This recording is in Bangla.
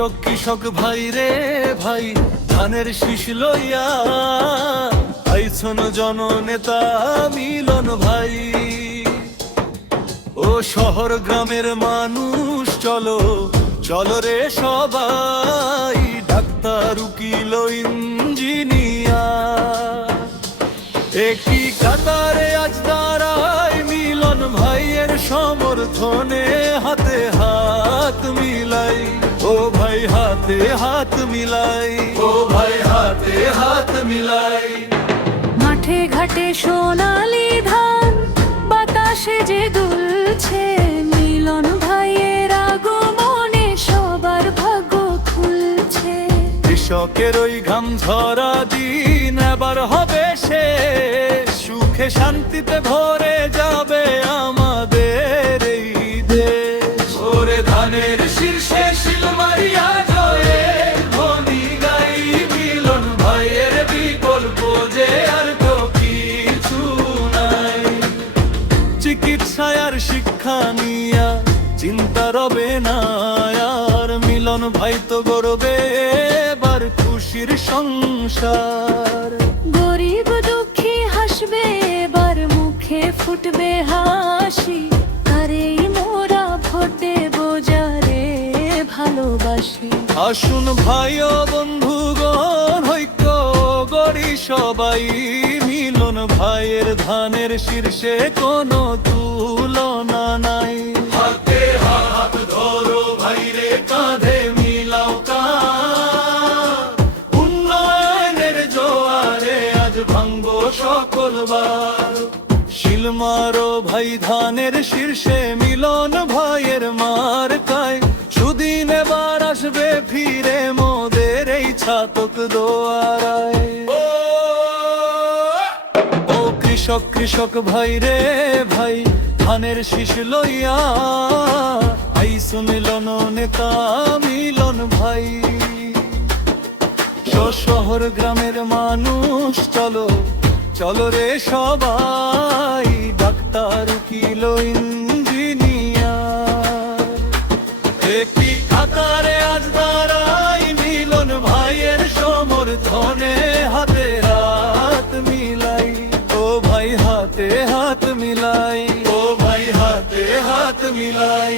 কৃষক কৃষক ভাই রে ভাই, ধানের শীষ লইয়া আইছন জননেতা মিলন ভাই। ও শহর গ্রামের মানুষ চলো চলো রে সবাই, ডাক্তার উকিল ইঞ্জিনিয়ার একই কাতারে আজ দাঁড়াই মিলন ভাইয়ের সমর্থনে, হাতে হাত মিলাই ও ভাই হাতে হাত মিলাই, ও ভাই হাতে হাত মিলাই। মাঠে ঘাটে সোনালি ধান বাতাসে যে দুলছে, মিলন ভাইয়ের আগমনে সবার ভাগ্য খুলছে। কৃষকের ওই ঘাম ঝরা দিন এবার হবে শেষ, সুখে শান্তিতে ভরে যাবে আমাদের এই দেশ। ওরে ধানের শীর্ষে শিল মারিয়া জয়ে ধ্বনি গাই, মিলন ভাইয়ের বিকল্প যে আর তো কিছু নাই। চিকিৎসায় আর শিক্ষা নিয়া চিন্তা রবে না আর, মিলন ভাই তো গড়বে এবার খুশির সংসার। গরিব দুঃখী হাসবে এবার, মুখে ফুটবে হাসি, আরে মোরা ভোট দেব যারে ভালোবাসি। আসুন ভাই ও বন্ধুগণ ঐক্য গড়ি সবাই, মিলন ভাইয়ের ধানের শীর্ষে কোনো তুলনা নাই। হাতে হাত ধরো ভাই রে, কাঁধে মিলাও কাঁধ, উন্নয়নের জোয়ারে আজ ভাঙবো সকল বার। শিল মারো ভাই ধানের শীর্ষে, মিলন ভাইয়ের মার্কায়, সুদিন এবার আসবে ফিরে মোদের এই ছাতক দোয়ারায়। ও কৃষক কৃষক ভাই রে ভাই, ধানের শীষ লইয়া আইসু মিলন নেতা মিলন ভাই। শহর গ্রামের মানুষ চলো চলো রে সবাই, ডাক্তার উকিল ইঞ্জিনিয়ার একই কাতারে আজ দাঁড়াই মিলন ভাইয়ের সমর্থনে, হাতে হাত মিলাই ও ভাই হাতে হাত মিলাই, ও ভাই হাতে হাত মিলাই।